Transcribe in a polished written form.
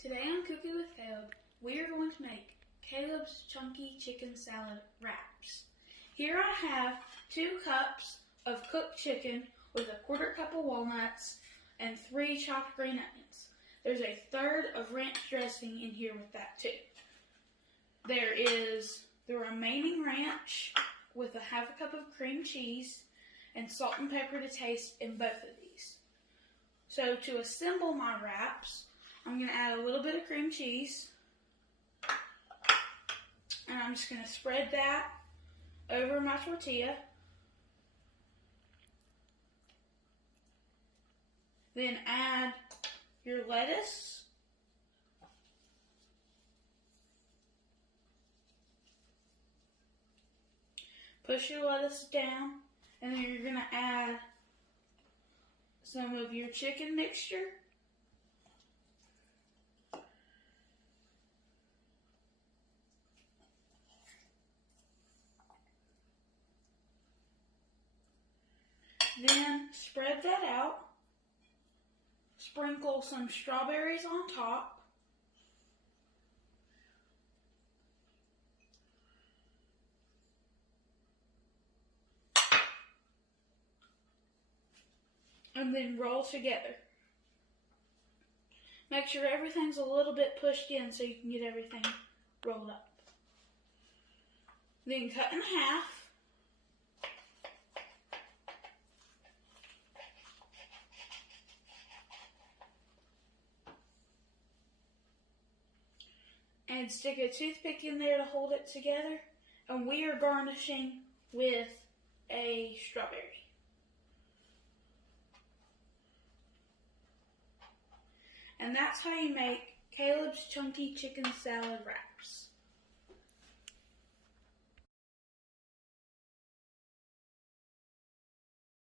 Today on Cooking with Caleb, we are going to make Caleb's Chunky Chicken Salad Wraps. Here I have 2 cups of cooked chicken with a 1/4 cup of walnuts and 3 chopped green onions. There's a 1/3 of ranch dressing in here with that too. There is the remaining ranch with a 1/2 cup of cream cheese and salt and pepper to taste in both of these. So to assemble my wraps, I'm going to add a little bit of cream cheese, and I'm just going to spread that over my tortilla. Then add your lettuce, push your lettuce down, and then you're going to add some of your chicken mixture. Then spread that out, sprinkle some strawberries on top, and then roll together. Make sure everything's a little bit pushed in so you can get everything rolled up. Then cut in half. And stick a toothpick in there to hold it together. And we are garnishing with a strawberry. And that's how you make Caleb's Chunky Chicken Salad Wraps.